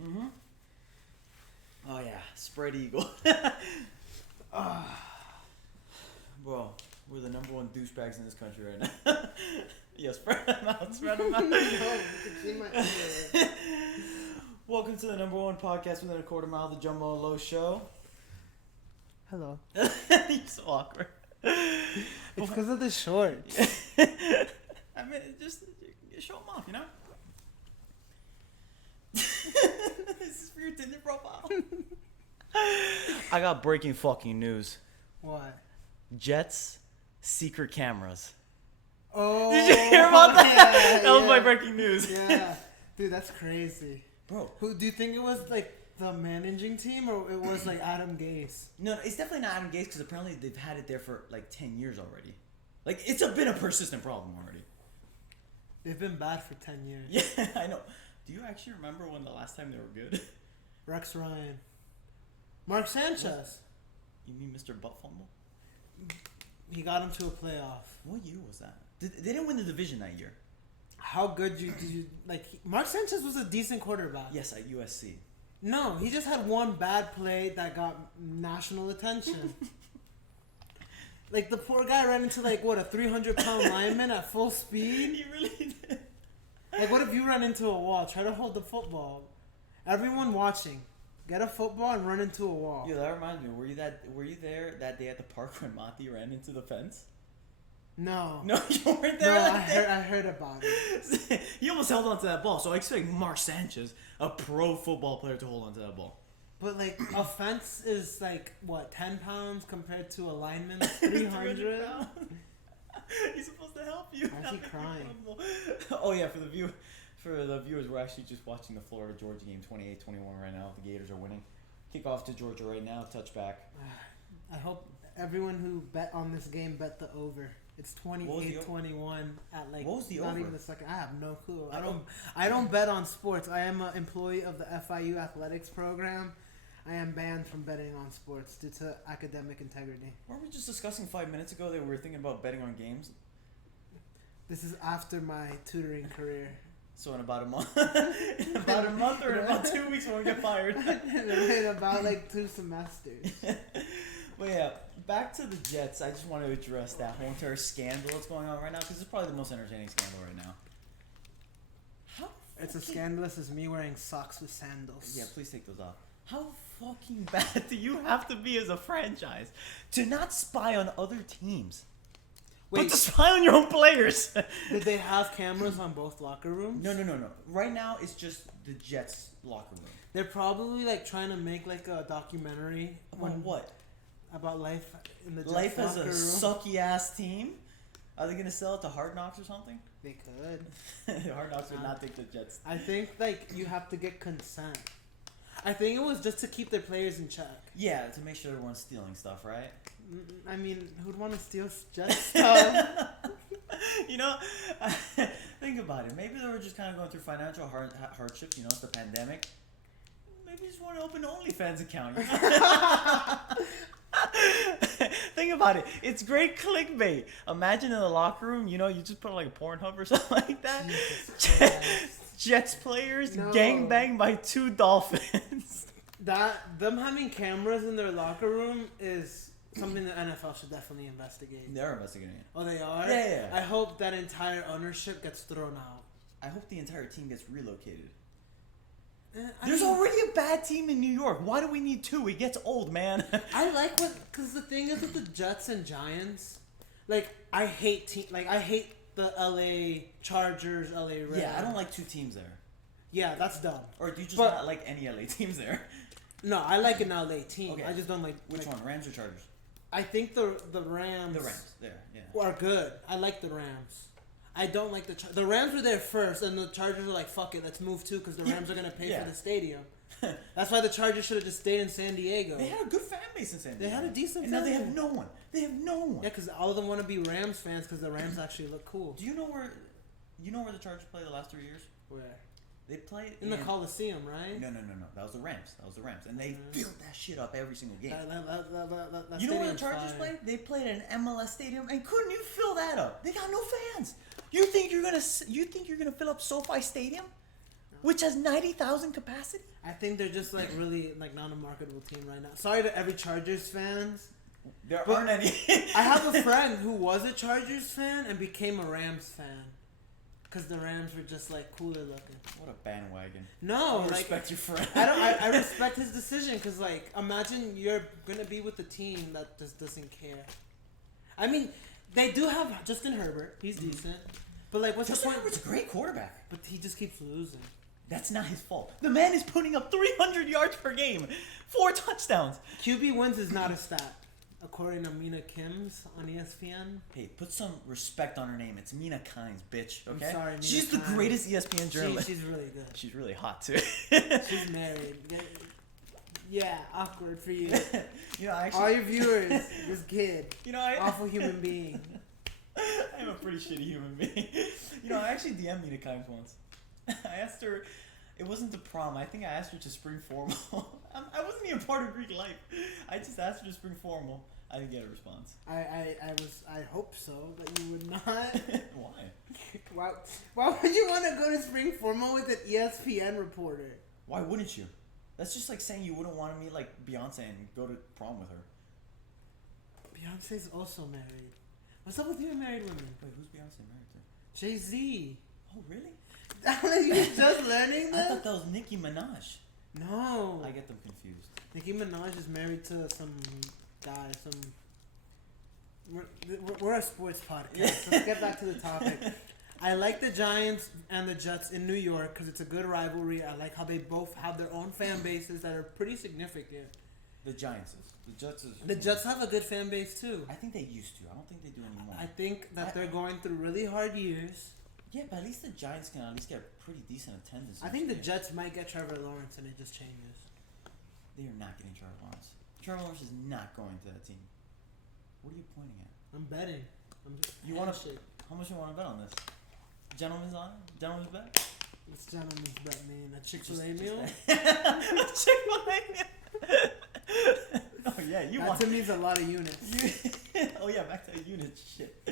Mm-hmm. Oh yeah, spread eagle. Bro, we're the number one douchebags in this country right now. Yeah, spread them out, spread them out. No, you can see my underwear. Welcome to the number one podcast within a quarter mile of the Jumbo Low Show. Hello. You're so awkward. It's because of the shorts. I mean, just you show them off, you know? This is for your Tinder profile. I got breaking fucking news. What? Jets, secret cameras. Oh. Did you hear about that? Yeah, That was my breaking news. Yeah. Dude, that's crazy. Bro. Who do you think it was, like, the managing team, or it was, like, Adam Gase? No, it's definitely not Adam Gase because apparently they've had it there for like 10 years already. Like, it's been a persistent problem already. They've been bad for 10 years. Yeah, I know. Do you actually remember when the last time they were good? Rex Ryan. Mark Sanchez. You mean Mr. Butt Fumble? He got him to a playoff. What year was that? They didn't win the division that year. How good did you like? Mark Sanchez was a decent quarterback. Yes, at USC. No, he just had one bad play that got national attention. Like, the poor guy ran into, like, what, a 300-pound lineman at full speed? He really did. Like, what if you run into a wall? Try to hold the football. Everyone watching, get a football and run into a wall. Yeah, that reminds me. Were you there that day at the park when Mati ran into the fence? No. No, you weren't No, there. That I heard about it. day? He almost held onto that ball. So I expect Mark Sanchez, a pro football player, to hold onto that ball. But, like, a fence is, like, what, 10 pounds compared to a lineman that's 300? He's supposed to help you. Why is he crying? Oh yeah, for the viewers, we're actually just watching the Florida Georgia game, 28-21 right now. The Gators are winning. Kickoff to Georgia right now. Touchback. I hope everyone who bet on this game bet the over. It's 28-21 at, like, what was the not over? even the second. I have no clue. I don't bet on sports. I am an employee of the FIU athletics program. I am banned from betting on sports due to academic integrity. Weren't we just discussing 5 minutes ago that we were thinking about betting on games? This is after my tutoring career. So in about a month, or in about 2 weeks when we get fired. In about, like, 2 semesters. But yeah, back to the Jets. I just want to address that whole entire scandal that's going on right now because it's probably the most entertaining scandal right now. It's as scandalous as me wearing socks with sandals. Yeah, please take those off. How fucking bad do you have to be as a franchise to not spy on other teams? Wait, but to spy on your own players. Did they have cameras on both locker rooms? No. Right now, it's just the Jets locker room. They're probably, like, trying to make, like, a documentary On what? about life in the Jets Life as locker a room. sucky ass team? Are they gonna sell it to Hard Knocks or something? They could. Hard Knocks would not take the Jets. I think, like, you have to get consent. I think it was just to keep their players in check. Yeah, to make sure everyone's stealing stuff, right? I mean, who'd want to steal Jets stuff? You know, think about it. Maybe they were just kind of going through financial hardships. You know, it's the pandemic. Maybe just want to open an OnlyFans account. You know? Think about it. It's great clickbait. Imagine in the locker room, you know, you just put like a Pornhub or something like that. Jets players gangbanged by 2 Dolphins. Them having cameras in their locker room is something the NFL should definitely investigate. They're investigating it. Oh, they are? Yeah. I hope that entire ownership gets thrown out. I hope the entire team gets relocated. There's already a bad team in New York. Why do we need 2? It gets old, man. I like because the thing is with the Jets and Giants, like, I hate the LA Chargers, LA Rams. Yeah, I don't like 2 teams there. Yeah, that's dumb. Or do you just not like any LA teams there? No, I like an LA team. Okay. I just don't like... Which one, Rams or Chargers? I think the Rams... The Rams, there, yeah. Are good. I like the Rams. I don't like the Rams were there first, and the Chargers were like, fuck it, let's move too, because the Rams are going to pay for the stadium. That's why the Chargers should have just stayed in San Diego. They had a good fan base in San Diego. They had a decent and fan now they base. have no one. They have no one. Yeah, because all of them want to be Rams fans because the Rams actually look cool. Do you know where the Chargers played the last 3 years? Where? They played in the Coliseum, right? No. That was the Rams. And they filled that shit up every single game. That You know where the stadium's Chargers fire. played? They played at an MLS stadium, and couldn't you fill that up? They got no fans. You think you're gonna fill up SoFi Stadium? No. which has 90,000 capacity. I think they're just like really like not a marketable team right now. Sorry to every Chargers fans. There aren't any. I have a friend who was a Chargers fan and became a Rams fan. Because the Rams were just like cooler looking. What a bandwagon. No, I like, respect your friend. I respect his decision because like imagine you're gonna be with a team that just doesn't care. I mean, they do have Justin Herbert. He's decent, but like, what's Justin the point? Herbert's a great quarterback. But he just keeps losing. That's not his fault. The man is putting up 300 yards per game, 4 touchdowns. QB wins is not a stat, according to Mina Kims on ESPN. Hey, put some respect on her name. It's Mina Kimes, bitch. Okay. I'm sorry, Mina She's the Kimes. greatest ESPN journalist. She's really good. She's really hot too. She's married. Yeah, awkward for you. You know, All your viewers, this kid, You know, awful human being. I'm a pretty shitty human being. You know, I actually DM'd Mina Kimes once. I asked her. It wasn't the prom. I think I asked her to spring formal. I wasn't even part of Greek life. I just asked her to spring formal. I didn't get a response. I hope so, but you would not. Why? Why would you want to go to spring formal with an ESPN reporter? Why wouldn't you? That's just like saying you wouldn't want to meet like Beyonce and go to prom with her. Beyonce's also married. What's up with you and married women? Wait, who's Beyonce married to? Jay-Z. Oh, really? You're just learning I this? thought that was Nicki Minaj. No. I get them confused. Nicki Minaj is married to some guy, We're a sports podcast. Let's get back to the topic. I like the Giants and the Jets in New York because it's a good rivalry. I like how they both have their own fan bases that are pretty significant. The Giants is. The Jets is. The Jets have a good fan base too. I think they used to. I don't think they do anymore. I think that they're going through really hard years. Yeah, but at least the Giants can at least get pretty decent attendance. I think the Jets might get Trevor Lawrence and it just changes. They are not getting Trevor Lawrence. Trevor Lawrence is not going to that team. What are you pointing at? I'm betting. You want to? How much you want to bet on this? Gentlemen's on? Gentlemen's bet? What's gentleman's bet mean? A Chick-fil-A meal? A Chick-fil-A meal. Oh yeah, you want. That means a lot of units. Oh yeah, back to the unit shit.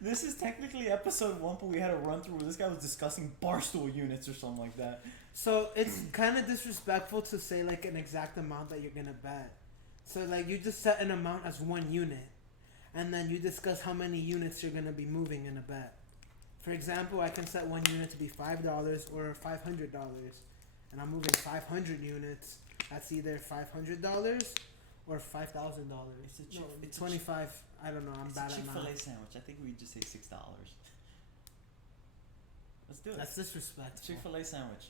This is technically episode 1, but we had a run through where this guy was discussing barstool units or something like that. So it's kind of disrespectful to say like an exact amount that you're gonna bet. So like you just set an amount as 1 unit, and then you discuss how many units you're gonna be moving in a bet. For example, I can set 1 unit to be $5 or $500, and I'm moving 500 units. That's either $500 or $5,000. It's 25. I don't know. I'm bad at math. Chick-fil-A sandwich. I think we just say $6. Let's do it. That's disrespectful. Chick-fil-A sandwich.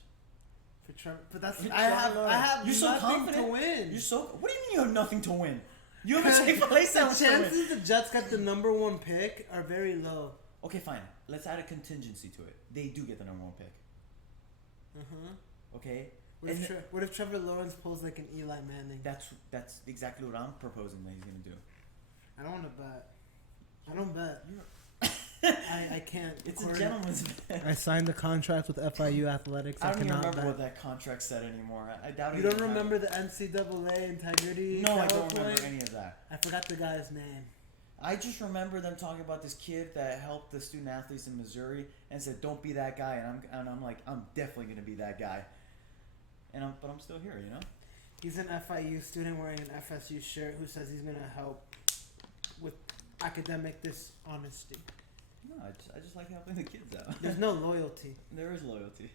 For Trevor, but that's For I have You're so nothing confident to win. You're so. What do you mean you have nothing to win? You have a Chick-fil-A sandwich. The chances the Jets got the number 1 pick are very low. Okay, fine. Let's add a contingency to it. They do get the number 1 pick. Okay. What if Trevor Lawrence pulls like an Eli Manning? That's exactly what I'm proposing that he's gonna do. I don't want to bet. I don't bet. I can't. It's a gentleman's bet. I signed a contract with FIU Athletics. I don't even cannot remember bet. what that contract said anymore. I doubt You it. don't remember the NCAA integrity? No, I don't PowerPoint? remember any of that. I forgot the guy's name. I just remember them talking about this kid that helped the student athletes in Missouri and said, "Don't be that guy." And I'm like, I'm definitely gonna be that guy. But I'm still here, you know. He's an FIU student wearing an FSU shirt who says he's gonna help with academic dishonesty. No, I just like helping the kids out. There's no loyalty. There is loyalty.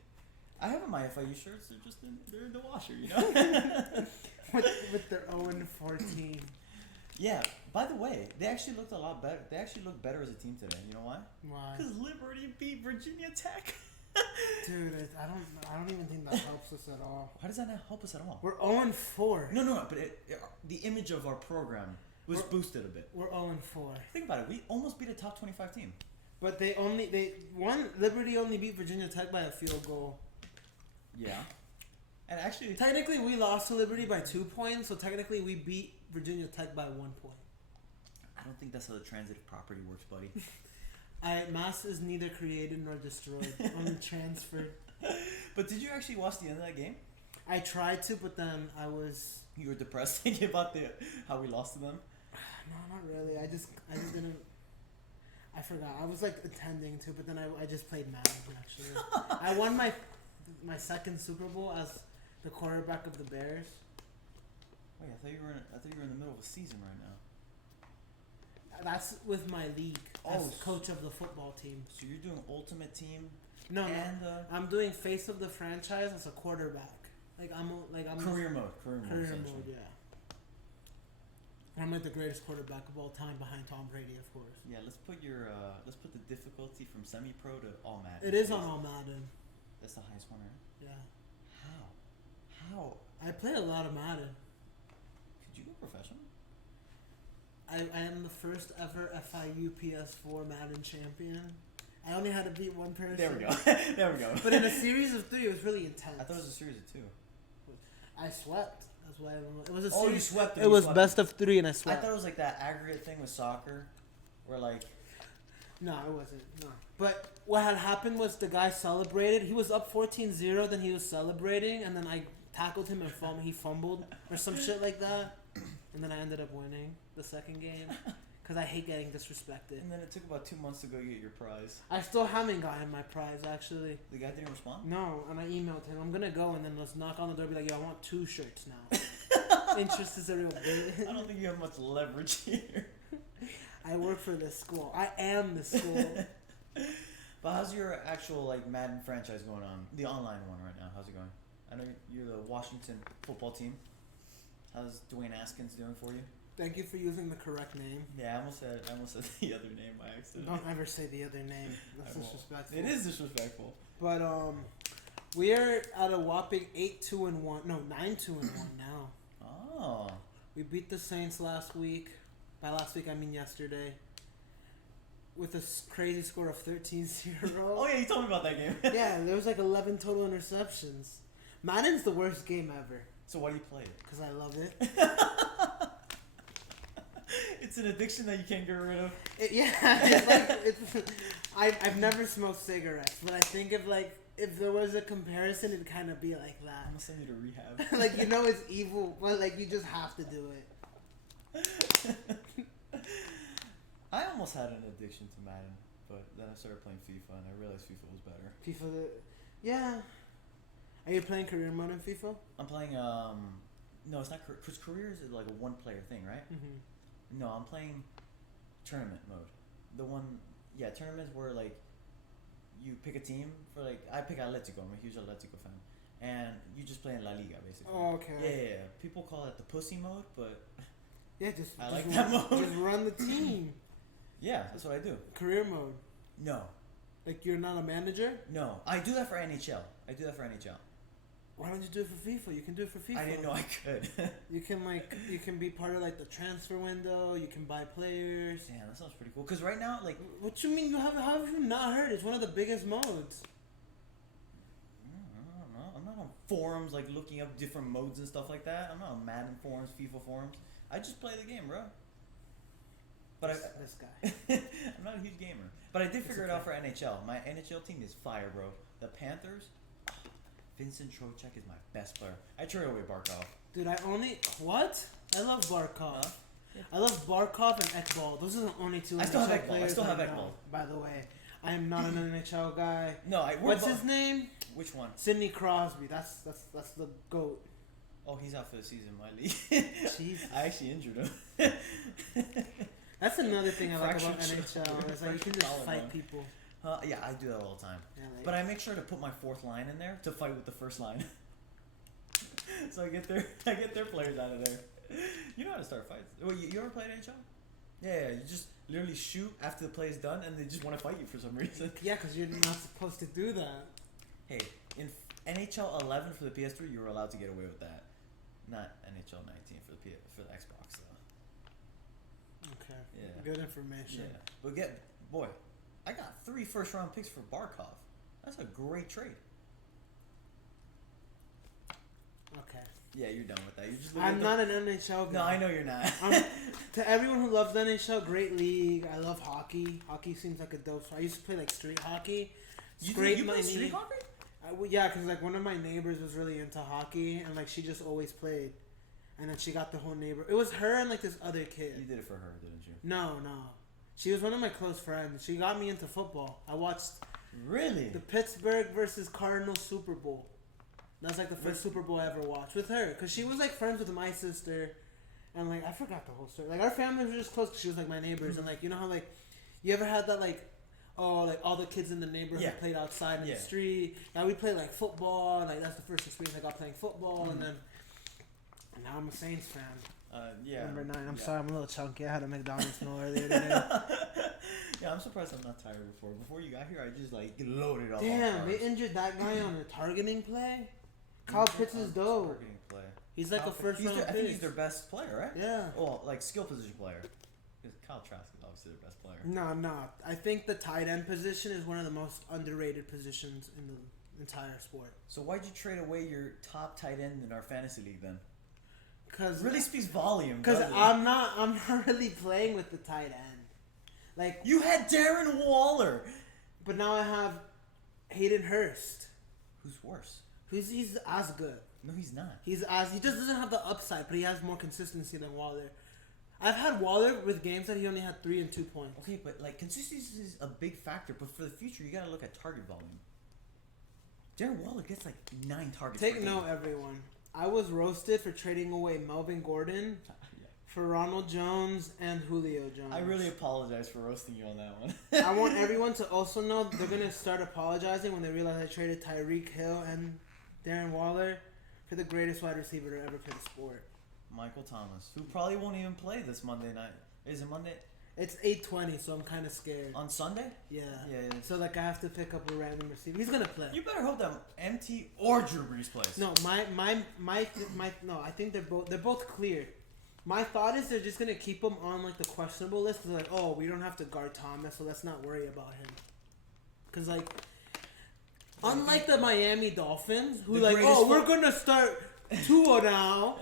I have my FIU shirts. They're in the washer, you know. with their 0-14. Yeah. By the way, they actually looked a lot better. They actually look better as a team today. You know why? Why? Because Liberty beat Virginia Tech. Dude, I don't even think that helps us at all. Why does that not help us at all? We're 0-4. No. But the image of our program was boosted a bit. We're 0-4. Think about it. We almost beat a top 25 team. But Liberty only beat Virginia Tech by a field goal. Yeah. And actually, Technically, we lost to Liberty by 2 points, so technically we beat Virginia Tech by 1 point. I don't think that's how the transitive property works, buddy. Mass is neither created nor destroyed, only transferred. But did you actually watch the end of that game? I tried to, but then I was... You were depressed thinking about how we lost to them? No, not really. I just didn't... I forgot. I was like attending too, but then I just played Madden actually. I won my my second Super Bowl as the quarterback of the Bears. Wait, I thought you were in the middle of a season right now. That's with my league Oh, as coach of the football team. So you're doing ultimate team No, and I'm doing face of the franchise as a quarterback. I'm career mode. Career mode, yeah. I'm like the greatest quarterback of all time behind Tom Brady, of course. Yeah, let's put the difficulty from semi-pro to all Madden. It is on all Madden. That's the highest one, right? Yeah. How? I play a lot of Madden. Could you go professional? I am the first ever FIU PS4 Madden champion. I only had to beat one person. There we go. There we go. But in a series of 3, it was really intense. I thought it was a series of 2. I swept. That's why it was a series. Oh, you swept. It was best of 3, and I swept. I thought it was like that aggregate thing with soccer, where like. No, it wasn't. No. But what had happened was the guy celebrated. He was up 14-0, then he was celebrating, and then I tackled him and he fumbled or some shit like that. And then I ended up winning the second game because I hate getting disrespected. And then it took about 2 months to go get your prize. I still haven't gotten my prize, actually. The guy didn't respond? No, and I emailed him. I'm going to go and then let's knock on the door and be like, yo, I want 2 shirts now. Interest is a real big. I don't think you have much leverage here. I work for this school. I am the school. But how's your actual like Madden franchise going on? The online one right now. How's it going? I know you're the Washington football team. How's Dwayne Askins doing for you? Thank you for using the correct name. Yeah, I almost said the other name by accident. Don't ever say the other name. That's disrespectful. It is disrespectful. But we are at a whopping 8-2-1. No, 9-2-1 now. Oh. We beat the Saints last week. By last week, I mean yesterday. With a crazy score of 13-0. Oh yeah, you told me about that game. Yeah, there was like 11 total interceptions. Madden's the worst game ever. So why do you play it? Because I love it. It's an addiction that you can't get rid of. I've never smoked cigarettes, but I think if there was a comparison, it'd kind of be like that. I'm gonna send you to rehab. It's evil, but you just have to do it. I almost had an addiction to Madden, but then I started playing FIFA and I realized FIFA was better. Yeah. Are you playing career mode in FIFA? I'm playing no, it's not because career is like a one player thing, right? Mm-hmm. No, I'm playing tournament mode. Tournaments where like you pick a team for I pick Atletico. I'm a huge Atletico fan, and you just play in La Liga basically. Oh, okay. Yeah. People call it the pussy mode, but yeah, I like that mode. Just run the team. Yeah, that's what I do. Career mode. No. You're not a manager? No, I do that for NHL. Why don't you do it for FIFA? You can do it for FIFA. I didn't know I could. You can be part of the transfer window. You can buy players. Damn, that sounds pretty cool. Cause right now, what you mean how have you not heard? It's one of the biggest modes. I don't know. I'm not on forums looking up different modes and stuff like that. I'm not on Madden forums, FIFA forums. I just play the game, bro. But this guy. I'm not a huge gamer. But I did figure it out for NHL. My NHL team is fire, bro. The Panthers. Vincent Trocheck is my best player. I trade away Barkov. Dude, what? I love Barkov. Huh? I love Barkov and Ekbal. Those are the only two NHL players. I still have Ekbal. By the way, I am not an NHL guy. No, what's his name? Which one? Sidney Crosby. That's the GOAT. Oh, he's out for the season in my league. Jesus. I actually injured him. That's another thing I like about NHL. Is you can just fight people. Yeah, I do that all the time. Yeah, but I make sure to put my fourth line in there to fight with the first line. So I get their players out of there. You know how to start fights. Well, you ever played NHL? Yeah, you just literally shoot after the play is done, and they just want to fight you for some reason. Yeah, because you're not supposed to do that. Hey, in NHL 11 for the PS3, you were allowed to get away with that. Not NHL 19 for the Xbox, though. Okay. Yeah. Good information. Yeah. But I got 3 first-round picks for Barkov. That's a great trade. Okay. Yeah, you're done with that. You just I'm not an NHL guy. No, I know you're not. To everyone who loves NHL, great league. I love hockey. Hockey seems like a dope. So I used to play street hockey. You play street hockey? Yeah, because one of my neighbors was really into hockey, and she just always played. And then she got the whole neighbor. It was her and this other kid. You did it for her, didn't you? No. She was one of my close friends. She got me into football. I watched Really? The Pittsburgh versus Cardinals Super Bowl. That's like the first Super Bowl I ever watched with her, cause she was like friends with my sister, and like I forgot the whole story. Like our families were just close, cause she was like my neighbors, and like you know how like you ever had that like like all the kids in the neighborhood played outside in the street. Now we play like football. Like that's the first experience I got playing football, and now I'm a Saints fan. Number 9. I'm sorry, I'm a little chunky. I had a McDonald's meal earlier today. Yeah, I'm surprised I'm not tired before. Before you got here, I just like loaded up. Damn, they injured that guy on a targeting play. Kyle Pitts is dope. Targeting play. He's like a first round pick. I think he's their best player, right? Yeah. Well, like skill position player. Because Kyle Trask is obviously their best player. No. I think the tight end position is one of the most underrated positions in the entire sport. So why'd you trade away your top tight end in our fantasy league then? Cause really speaks volume. Because I'm not really playing with the tight end. Like you had Darren Waller, but now I have Hayden Hurst. Who's worse? He's as good. No, he's not. He just doesn't have the upside, but he has more consistency than Waller. I've had Waller with games that he only had 3 and 2 points. Okay, but like consistency is a big factor. But for the future, you gotta look at target volume. Darren Waller gets like 9 targets. Take note, everyone. I was roasted for trading away Melvin Gordon for Ronald Jones and Julio Jones. I really apologize for roasting you on that one. I want everyone to also know they're gonna start apologizing when they realize I traded Tyreek Hill and Darren Waller for the greatest wide receiver to ever play the sport. Michael Thomas, who probably won't even play this Monday night. Is it Monday? It's 8:20, so I'm kind of scared. On Sunday? Yeah. Yeah. So like I have to pick up a random receiver. He's gonna play. You better hope that MT or Drew Brees plays. No, no. I think they're both cleared. My thought is they're just gonna keep him on like the questionable list because like, oh, we don't have to guard Thomas, so let's not worry about him. Because like, unlike the Miami Dolphins, who like, oh, we're gonna start Tua now,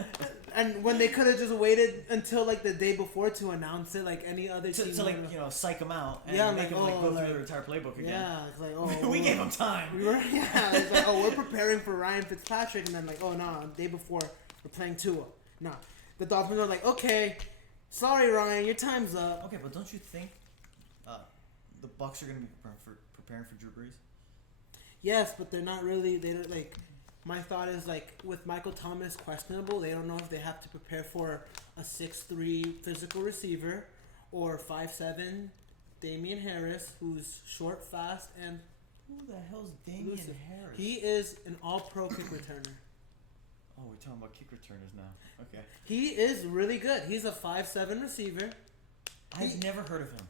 and when they could have just waited until like the day before to announce it, like any other team. To like psych them out and make them go through their entire playbook again. Yeah, it's like oh, we gave them time. It's like oh, we're preparing for Ryan Fitzpatrick, and then like oh no, the day before we're playing Tua. No. The Dolphins are like, okay, sorry, Ryan, your time's up. Okay, but don't you think the Bucs are going to be preparing for Drew Brees? Yes, but they're not really. They don't like. My thought is like with Michael Thomas questionable, they don't know if they have to prepare for a 6'3" physical receiver or 5'7" Damian Harris, who's short, fast, and who the hell's Damian Harris? He is an All-Pro kick returner. Oh, we're talking about kick returners now. Okay. He is really good. He's a 5'7" receiver. I've never heard of him.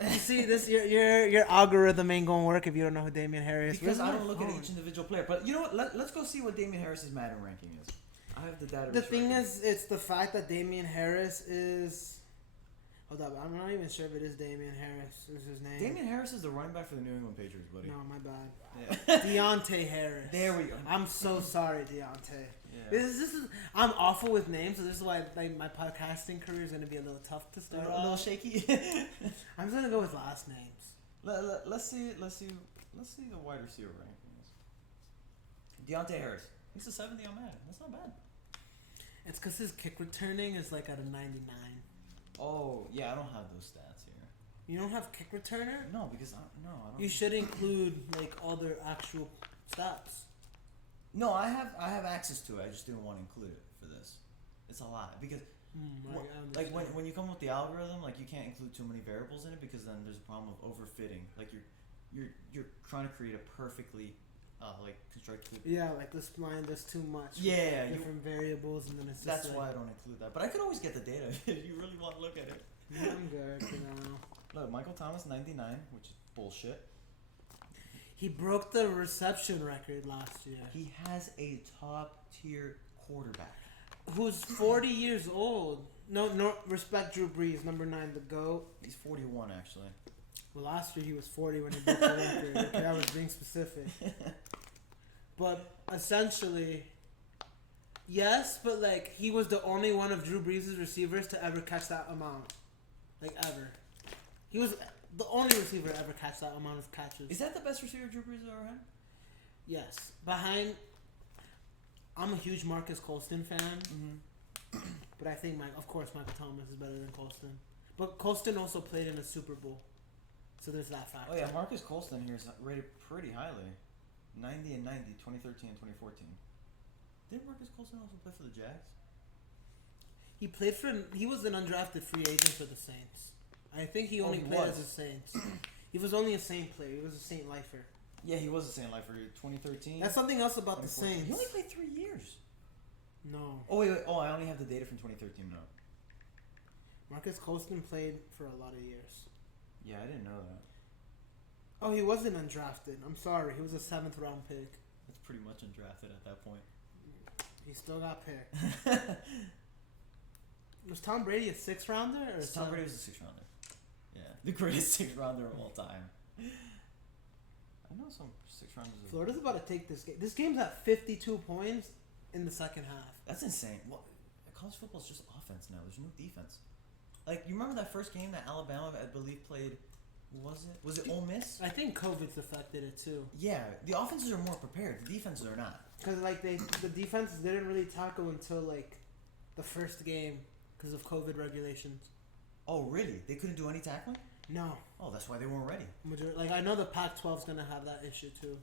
You see, this your algorithm ain't gonna work if you don't know who Damian Harris is. Because I don't look at each individual player. But you know what? Let's go see what Damian Harris's Madden ranking is. I have the data. The thing is, it's the fact that Damian Harris is. Hold up, I'm not even sure if it is Damian Harris. Is his name? Damian Harris is the running back for the New England Patriots, buddy. No, my bad. Yeah. Deontay Harris. There we go. I'm so sorry, Deontay. Yeah. This is I'm awful with names, so this is why like my podcasting career is gonna be a little tough to start. A little shaky. I'm just gonna go with last names. Let's see the wide receiver rankings. Deontay Harris. He's a 70 on Madden. That's not bad. It's because his kick returning is like at a 99. Oh yeah, I don't have those stats here. You don't have kick returner? No, because I don't. You should include like all their actual stats. No, I have access to it. I just didn't want to include it for this. It's a lot because like when you come with the algorithm, like you can't include too many variables in it because then there's a problem of overfitting. Like you're trying to create a perfectly like constructed. Yeah, like this line does too much. Yeah, different variables and then it's. That's why I don't include that. But I could always get the data if you really want to look at it. Yeah, I'm good. Look, Michael Thomas 99, which is bullshit. He broke the reception record last year. He has a top tier quarterback who's 40 years old. No, respect Drew Brees, number 9, the GOAT. He's 41 actually. Well, last year he was 40 when he broke the record. Okay, I was being specific. But essentially, yes, but like he was the only one of Drew Brees' receivers to ever catch that amount, like ever. He was the only receiver to ever catch that amount of catches. Is that the best receiver Drew Brees ever had? Yes. Behind, I'm a huge Marcus Colston fan. Mm-hmm. But I think, of course, Michael Thomas is better than Colston. But Colston also played in a Super Bowl. So there's that factor. Oh yeah, Marcus Colston here is rated pretty highly. 90 and 90, 2013 and 2014. Didn't Marcus Colston also play for the Jags? He was an undrafted free agent for the Saints. I think he only he played was. as a Saints. He was only a Saint player. He was a Saint lifer. Yeah, he was a Saint lifer. 2013. That's something else about the Saints. He only played 3 years. No. Oh wait. Oh, I only have the data from 2013 now. Marcus Colston played for a lot of years. Yeah, I didn't know that. Oh, he wasn't undrafted. I'm sorry. He was a 7th round pick. That's pretty much undrafted at that point. He still got picked. Was Tom Brady a 6th rounder? Or Tom Brady was a 6th rounder. Yeah, the greatest 6th rounder of all time. I know some 6th rounders. Florida's about to take this game. This game's at 52 points in the second half. That's insane. Well, college football is just offense now. There's no defense. Like, you remember that first game that Alabama, I believe, played? Was it Ole Miss? I think COVID's affected it too. Yeah, the offenses are more prepared. The defenses are not. Because the defenses didn't really tackle until like the first game because of COVID regulations. Oh, really? They couldn't do any tackling? No. Oh, that's why they weren't ready. Like, I know the Pac-12's gonna have that issue too.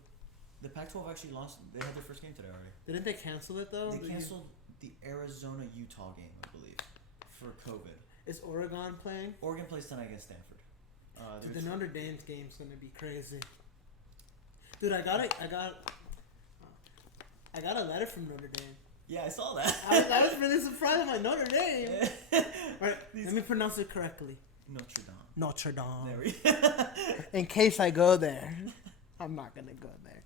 The Pac-12 actually lost. They had their first game today already. Didn't they cancel it though? They canceled the Arizona-Utah game, I believe, for COVID. Is Oregon playing? Oregon plays tonight against Stanford. Dude, the Notre Dame's game's gonna be crazy. Dude, I got a letter from Notre Dame. Yeah, I saw that. I was really surprised by Notre Dame. Alright, let me pronounce it correctly. Notre Dame. Notre Dame. There we In case I go there. I'm not gonna go there.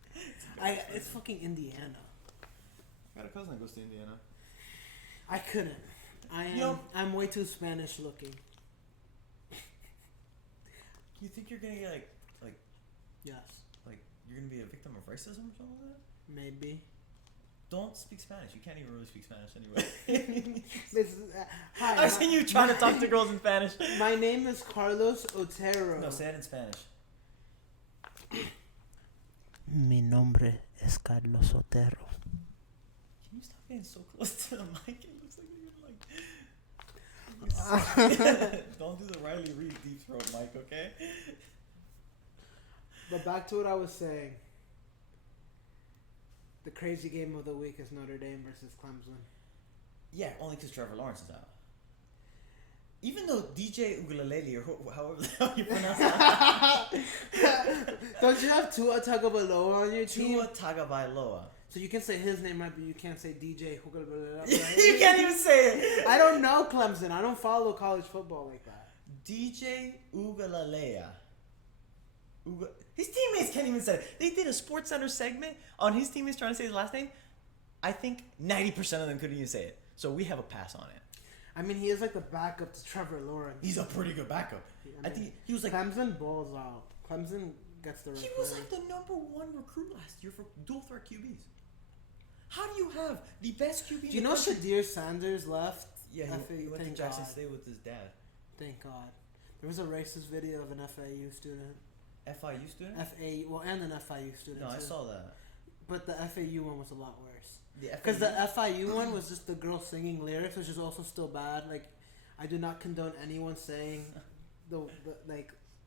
It's fucking Indiana. I got a cousin that goes to Indiana. I couldn't. I'm way too Spanish looking. You think you're gonna get like Yes. like you're gonna be a victim of racism or something like that? Maybe. Don't speak Spanish. You can't even really speak Spanish anyway. Hi. I've seen you trying to talk to girls in Spanish. My name is Carlos Otero. No, say it in Spanish. Mi nombre es Carlos Otero. Can you stop getting so close to the mic? It looks like you're like. Don't do the Riley Reid deep throat mic, okay? But back to what I was saying. The crazy game of the week is Notre Dame versus Clemson. Yeah, only because Trevor Lawrence is out. Even though DJ Ugalele, or however the hell you pronounce it. Don't you have Tua Tagovailoa on your team? Tua Tagovailoa. So you can say his name right, but you can't say DJ. You can't even say it. I don't know Clemson. I don't follow college football like that. DJ Ugalele. His teammates can't even say it. They did a Sports Center segment on his teammates trying to say his last name. I think 90% of them couldn't even say it. So we have a pass on it. I mean, he is like the backup to Trevor Lawrence. He's a pretty good backup. I think he was like Clemson balls out. Clemson gets the right. He was like the #1 recruit last year for dual threat QBs. How do you have the best QB? Do you know Shadir Sanders left? Yeah, he went to Jackson State with his dad. Thank God. There was a racist video of an FAU student. FIU student? And an FIU student. No, too. I saw that. But the FAU one was a lot worse. Because the FIU one was just the girl singing lyrics, which is also still bad. Like, I do not condone anyone saying the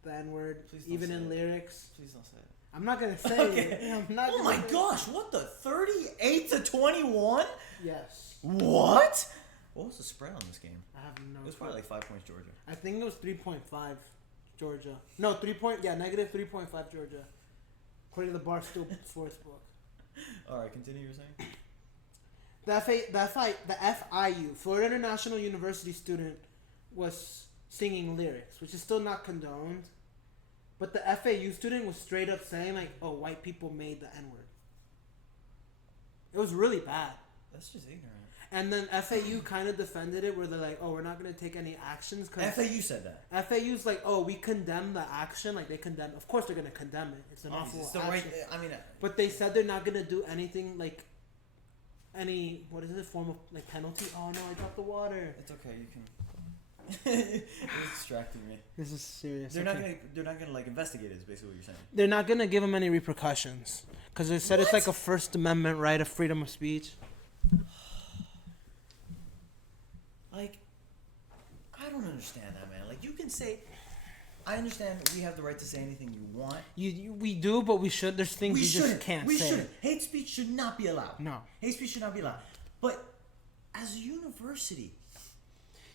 N-word, even in lyrics. Please don't say it. I'm not gonna say it. I'm not. Oh my gosh! What the 38-21? Yes. What? What was the spread on this game? I have no. It was probably like 5 points Georgia. I think it was 3.5 Georgia. No, negative 3.5 Georgia. According to the Barstool Sportsbook. All right, continue. You're saying. The FIU, Florida International University student, was singing lyrics, which is still not condoned. But the FAU student was straight up saying like, "Oh, white people made the N-word." It was really bad. That's just ignorant. And then FAU kind of defended it, where they're like, "Oh, we're not gonna take any actions." Cause FAU said that. FAU's like, "Oh, we condemn the action." Like they condemn. Of course, they're gonna condemn it. It's an awful it's the action. right. I mean. But they said they're not gonna do anything like any form of like penalty. Oh no, I dropped the water. It's okay. You can. It was distracting me. This is serious. They're not gonna like investigate it. Is basically what you're saying. They're not gonna give them any repercussions because they said it's like a First Amendment right of freedom of speech. Like, I don't understand that, man. Like, you can say I understand we have the right to say anything you want. We do, but we should. There's things you just can't say. We shouldn't. Hate speech should not be allowed. No. Hate speech should not be allowed. But as a university,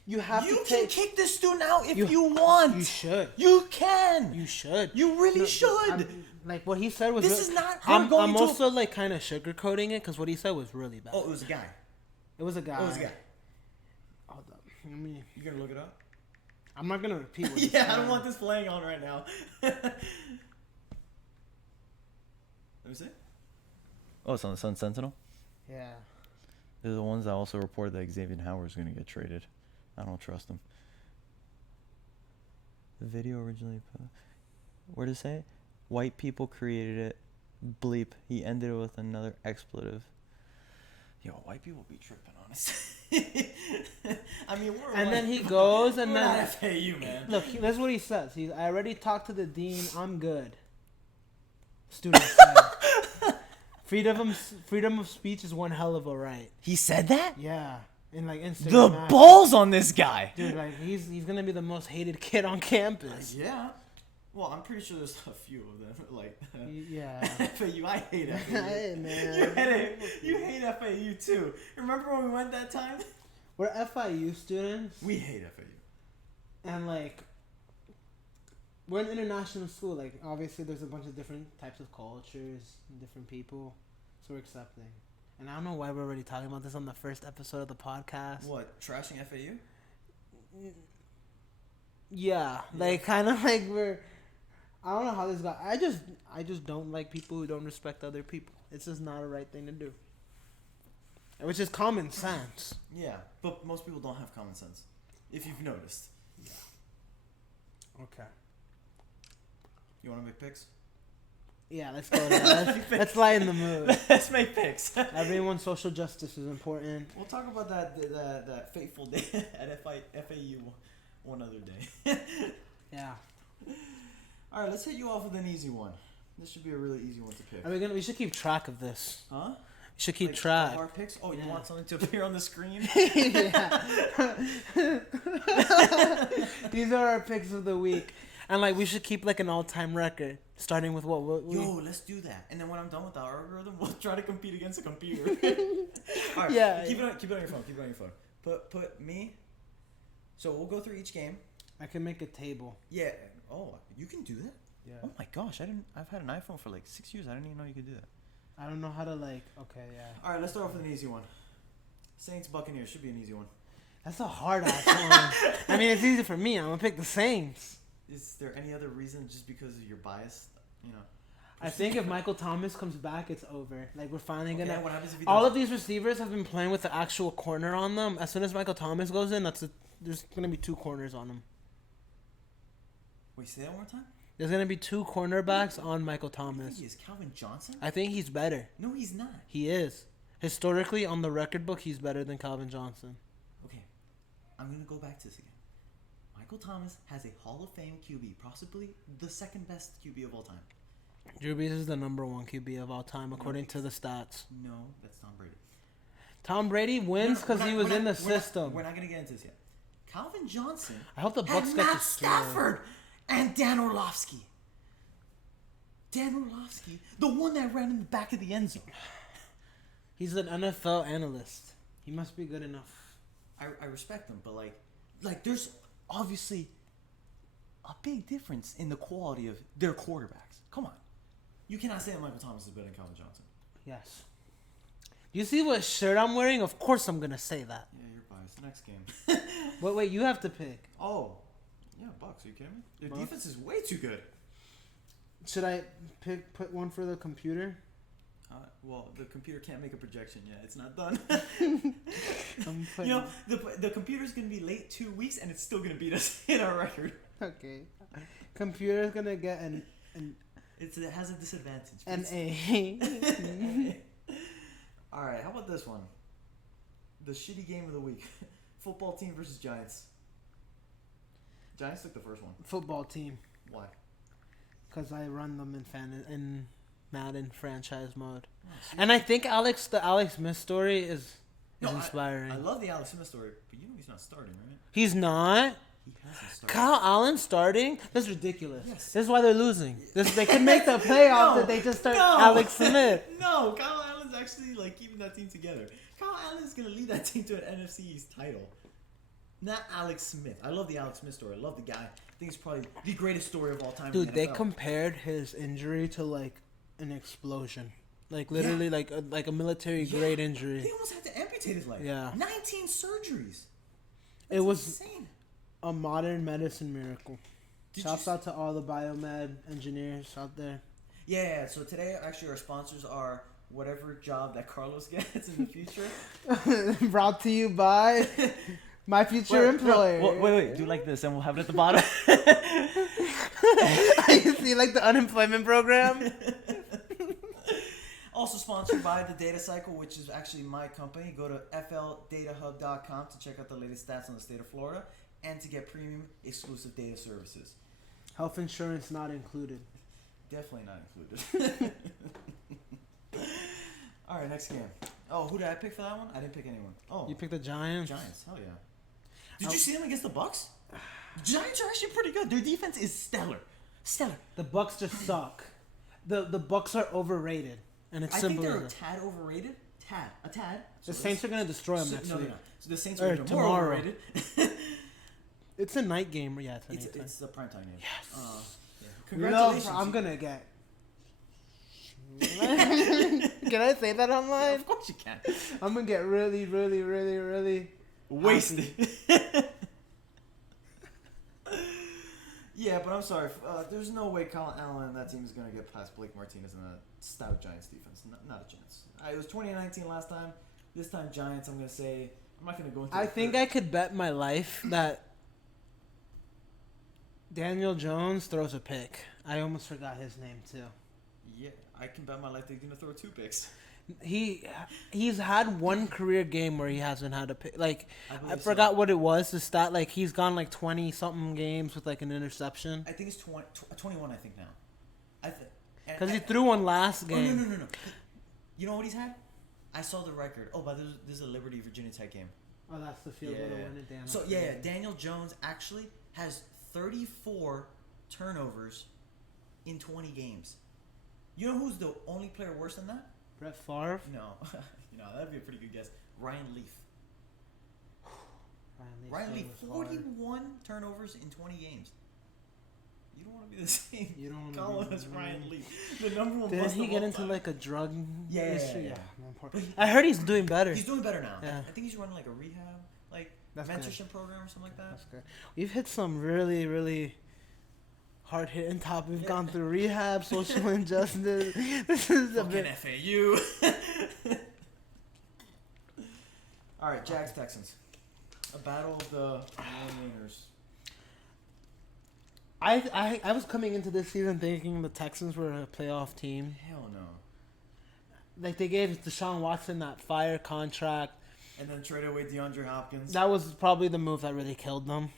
you can kick this student out if you want. You should. You can. You should. You really should. Like what he said was. This is not. I'm also like kind of sugarcoating it because what he said was really bad. Oh, it was a guy. It was a guy. Hold up. Let me. You gonna look it up? I'm not gonna repeat what yeah, I don't want this playing on right now. Let me see. Oh, it's on the Sun Sentinel? Yeah. They're the ones that also reported that Xavier Howard's going to get traded. I don't trust them. The video originally... Where did it say? White people created it. Bleep. He ended it with another expletive. Yo, white people be tripping, honestly. I mean, we're and white. then he goes and we're then... not FAU, man. Look, that's what he says. I already talked to the dean. I'm good. Student said. Freedom of speech is one hell of a right. He said that? Yeah. In like Instagram. The balls on this guy. Dude, like he's gonna be the most hated kid on campus. Yeah. Well, I'm pretty sure there's a few of them. Like yeah. FAU, I hate FAU. Hey, man. You hate FAU too. Remember when we went that time? We're FIU students. We hate FAU. And like we're an international school. Like obviously there's a bunch of different types of cultures and different people. So we're accepting. And I don't know why we're already talking about this on the first episode of the podcast. What, trashing FAU? Yeah. Like kind of like I don't know how this got. I just don't like people who don't respect other people. It's just not a right thing to do. Which is common sense. Yeah, but most people don't have common sense. If you've noticed. Yeah. Okay. You want to make picks? Yeah, let's go there. Let's lie in the mood. Let's make picks. Everyone's social justice is important. We'll talk about that fateful day at FAU one other day. Yeah. All right, let's hit you off with an easy one. This should be a really easy one to pick. We should keep track of this. Huh? We should keep like track. Our picks? Oh, you want something to appear on the screen? Yeah. These are our picks of the week. And like we should keep like an all-time record, starting with what? Yo, let's do that. And then when I'm done with the algorithm, we'll try to compete against a computer. All right. Yeah. Keep it on your phone. Keep it on your phone. Put me. So we'll go through each game. I can make a table. Yeah. Oh, you can do that? Yeah. Oh my gosh, I've had an iPhone for like 6 years. I didn't even know you could do that. I don't know how to like. Okay, yeah. All right, let's start off with an easy one. Saints Buccaneers should be an easy one. That's a hard ass one. I mean, it's easy for me. I'm gonna pick the Saints. Is there any other reason just because of your bias? You know. I think if Michael Thomas comes back, it's over. Like we're finally gonna. What happens if he all of these receivers have been playing with the actual corner on them. As soon as Michael Thomas goes in, there's gonna be 2 corners on him. Wait, say that one more time. There's gonna be 2 cornerbacks on Michael You Thomas. think he is Calvin Johnson? I think he's better. No, he's not. He is. Historically, on the record book, he's better than Calvin Johnson. Okay, I'm gonna go back to this again. Michael Thomas has a Hall of Fame QB, possibly the second best QB of all time. Drew Brees is the number 1 QB of all time, according to the stats. No, that's Tom Brady. Tom Brady wins because he was in the system. We're not going to get into this yet. Calvin Johnson I hope the Bucs had get Matt the Stafford and Dan Orlovsky. Dan Orlovsky, the one that ran in the back of the end zone. He's an NFL analyst. He must be good enough. I respect him, but like there's obviously a big difference in the quality of their quarterbacks. Come on. You cannot say that Michael Thomas is better than Calvin Johnson. Yes. You see what shirt I'm wearing? Of course I'm going to say that. Yeah, you're biased. Next game. Wait, you have to pick. Oh. Yeah, Bucks. Are you kidding me? Their Bucks? defense is way too good. Should I put one for the computer? Well, the computer can't make a projection yet. It's not done. You know, the computer's going to be late 2 weeks, and it's still going to beat us in our record. Okay. Computer's going to get an It has a disadvantage. An A. All right, how about this one? The shitty game of the week. Football team versus Giants. Giants took the first one. Football team. Why? Because I run them in Madden franchise mode. Oh, and I think the Alex Smith story is inspiring. I love the Alex Smith story, but you know he's not starting, right? He's not? He hasn't started. Kyle Allen starting? That's ridiculous. Yes. This is why they're losing. They can make the playoffs if they just start Alex Smith. No, Kyle Allen's actually like keeping that team together. Kyle Allen's gonna lead that team to an NFC East title. Not Alex Smith. I love the Alex Smith story. I love the guy. I think it's probably the greatest story of all time. Dude, in the they NFL. compared his injury to like an explosion. Like literally like a military grade injury. They almost had to amputate his leg. Yeah. 19 surgeries. It was insane. a modern medicine miracle. Did Shouts out to all the biomed engineers out there. Yeah, so today actually our sponsors are whatever job that Carlos gets in the future. Brought to you by my future employer. Wait, do like this and we'll have it at the bottom. You see like the unemployment program? Also sponsored by the Data Cycle, which is actually my company. Go to fldatahub.com to check out the latest stats on the state of Florida and to get premium exclusive data services. Health insurance not included. Definitely not included. All right, next game. Oh, who did I pick for that one? I didn't pick anyone. Oh, You picked the Giants? Giants. Hell yeah. Did you see them against the Bucks? The Giants are actually pretty good. Their defense is stellar. Stellar. The Bucks just suck. The Bucks are overrated. And it's I think simple they're a as tad overrated. A tad. the Saints are going to destroy them next No, week. they're not. So the Saints Or are even more tomorrow. overrated. It's a night game. Yeah, it's a night game. It's a primetime game. Yes. Yeah. Congratulations. Congratulations. I'm going to get. Can I say that Yeah, online? of course you can. I'm going to get really, really, really, really Wasted. Yeah, but I'm sorry. There's no way Colin Allen and that team is going to get past Blake Martinez and a stout Giants defense. Not a chance. It was 2019 last time. This time Giants, I'm going to say... I'm not going to go into I think I could bet my life that Daniel Jones throws a pick. I almost forgot his name, too. Yeah, I can bet my life they're going to throw 2 picks. He's had one career game where he hasn't had a pick. Like, I believe forgot so. what it was. The stat, like, he's gone like 20-something games with like an interception. I think it's 21, I think, now. Because he threw one last Oh, game. no. You know what he's had? I saw the record. Oh, but this is a Liberty Virginia Tech game. Oh, that's the field goal to win it, Daniel. So, Daniel Jones actually has 34 turnovers in 20 games. You know who's the only player worse than that? Brett Favre. No. That'd be a pretty good guess. Ryan Leaf. Ryan Leaf, 41 turnovers in 20 games. You don't want to be the same. You don't want Colin to as Ryan Leaf. The number one Didn't bust he of get all into time. like a drug issue? Yeah. I heard he's doing better. He's doing better now. Yeah. I think he's running like a rehab, like That's mentorship program or something like that. That's good. We've hit some really, really hard hitting topics. We've gone through rehab, social injustice. This is a Fucking bit. FAU. All right, Jags Texans. A battle of the one-laners. I was coming into this season thinking the Texans were a playoff team. Hell no. Like they gave Deshaun Watson that fire contract. And then traded away DeAndre Hopkins. That was probably the move that really killed them.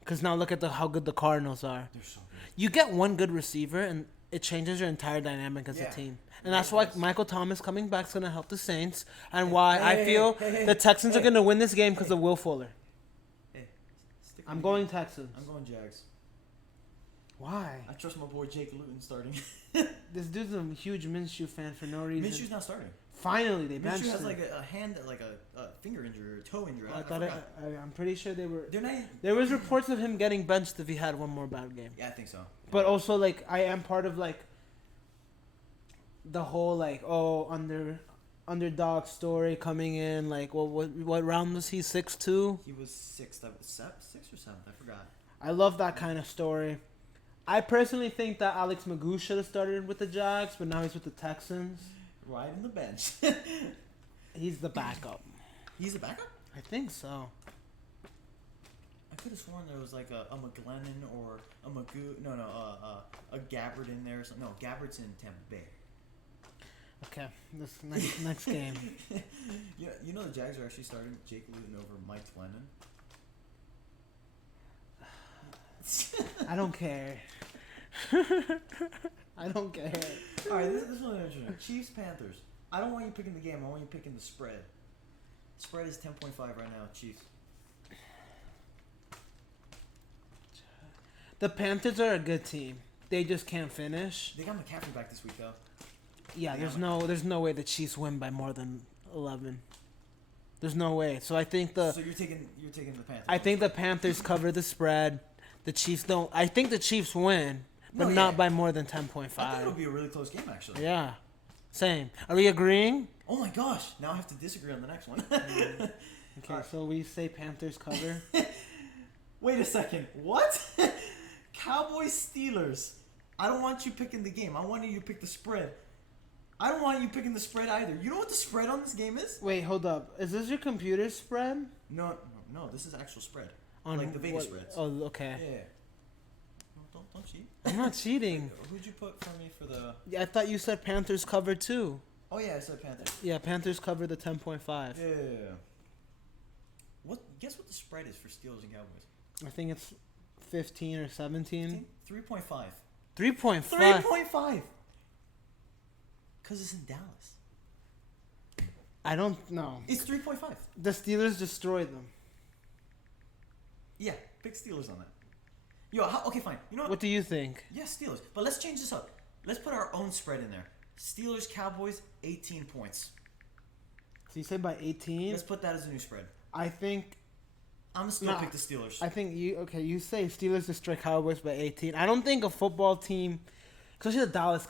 Because now look at how good the Cardinals are. They're so good. You get one good receiver and it changes your entire dynamic as a team. And that's why Michael Thomas coming back is going to help the Saints. And why I feel the Texans are going to win this game because of Will Fuller. Hey, stick with I'm me. going Texans. I'm going Jags. Why? I trust my boy Jake Luton starting. This dude's a huge Minshew fan for no reason. Minshew's not starting. Finally, they benched Minshew has him. like a hand, like a finger injury or a toe injury. I I thought forgot. I'm pretty sure they were. They're not. There was reports of him getting benched if he had one more bad game. Yeah, I think so. But also, like, I am part of like the whole like underdog story coming in. Like, what round was he? 6'2"? He was sixth or seventh. I forgot. I love that kind of story. I personally think that Alex Magoo should have started with the Jags, but now he's with the Texans. Right in the bench. He's the backup. He's a backup? I think so. I could have sworn there was like a McGlennon or a Magoo. No, a Gabbard in there. Or something. No, Gabbard's in Tampa Bay. Okay, this next game. Yeah, you know the Jags are actually starting Jake Luton over Mike Glennon. I don't care. I don't care. All right, this is one interesting. Chiefs Panthers. I don't want you picking the game. I want you picking the spread. Spread is 10.5 right now. Chiefs. The Panthers are a good team. They just can't finish. They got McCaffrey back this week, though. Yeah, Yeah, there's no way the Chiefs win by more than 11. There's no way. So I think the So you're taking the Panthers. I think the Panthers cover the spread. The Chiefs don't. I think the Chiefs win, but No, not yeah. by more than I think 10.5. it'll be a really close game, actually. Yeah. Same. Are we agreeing? Oh my gosh! Now I have to disagree on the next one. Okay, so we say Panthers cover. Wait a second. What? Cowboys Steelers. I don't want you picking the game. I want you to pick the spread. I don't want you picking the spread either. You know what the spread on this game is? Wait, hold up. Is this your computer spread? No. This is actual spread. On Like the Vegas what? spreads. Oh, okay. Yeah. Don't cheat. I'm not cheating. Who'd you put for me for the? Yeah, I thought you said Panthers cover too. Oh yeah, I said Panthers. Yeah, Panthers cover the 10.5. Yeah. What? Guess what the spread is for Steelers and Cowboys? I think it's 15 or 17. 3.5. 3.5. 3.5. Because it's in Dallas. I don't know. It's 3.5. The Steelers destroyed them. Yeah, pick Steelers on that. Yo, okay, fine. You know what? What do you think? Yeah, Steelers. But let's change this up. Let's put our own spread in there. Steelers, Cowboys, 18 points. So you said by 18? Let's put that as a new spread. I think I'm gonna still pick the Steelers. I think you say Steelers destroy Cowboys by 18. I don't think a football team, especially the Dallas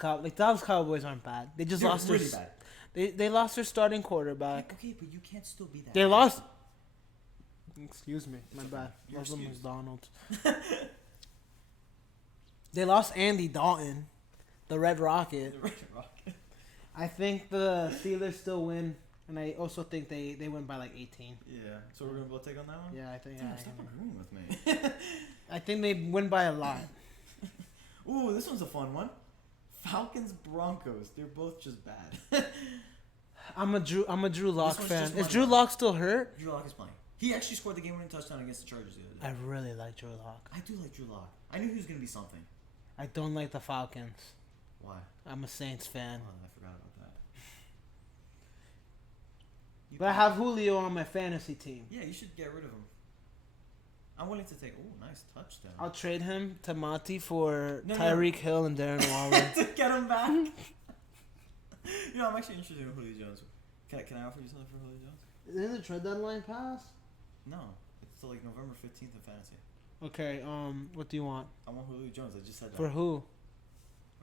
Cowboys aren't bad. They just They're lost really their bad. they lost their starting quarterback. Okay, but you can't still be that. They bad. lost. Excuse me, my bad. You're Muslim excused. McDonald's. They lost Andy Dalton, the Red Rocket. The Red Rocket. I think the Steelers still win, and I also think they win by like 18. Yeah. So we're gonna both take on that one. Yeah, I think. Damn, Yeah, stop agreeing with me. I think they win by a lot. Ooh, this one's a fun one. Falcons Broncos. They're both just bad. I'm a Drew Lock This one's fan. just Is money Drew line. Lock still hurt? Drew Lock is playing. He actually scored the game-winning touchdown against the Chargers the other day. I really like Drew Lock. I do like Drew Lock. I knew he was gonna be something. I don't like the Falcons. Why? I'm a Saints fan. Oh, I forgot about that. But I have Julio on my fantasy team. Yeah, you should get rid of him. I'm willing to take. Oh, nice touchdown. I'll trade him to Monty for No. Tyreek Hill and Darren Waller. to get him back. You know, I'm actually interested in Julio Jones. Can I offer you something for Julio Jones? Didn't the trade deadline pass? No, it's till like November 15th in fantasy. Okay, what do you want? I want Julio Jones. I just said that. For who?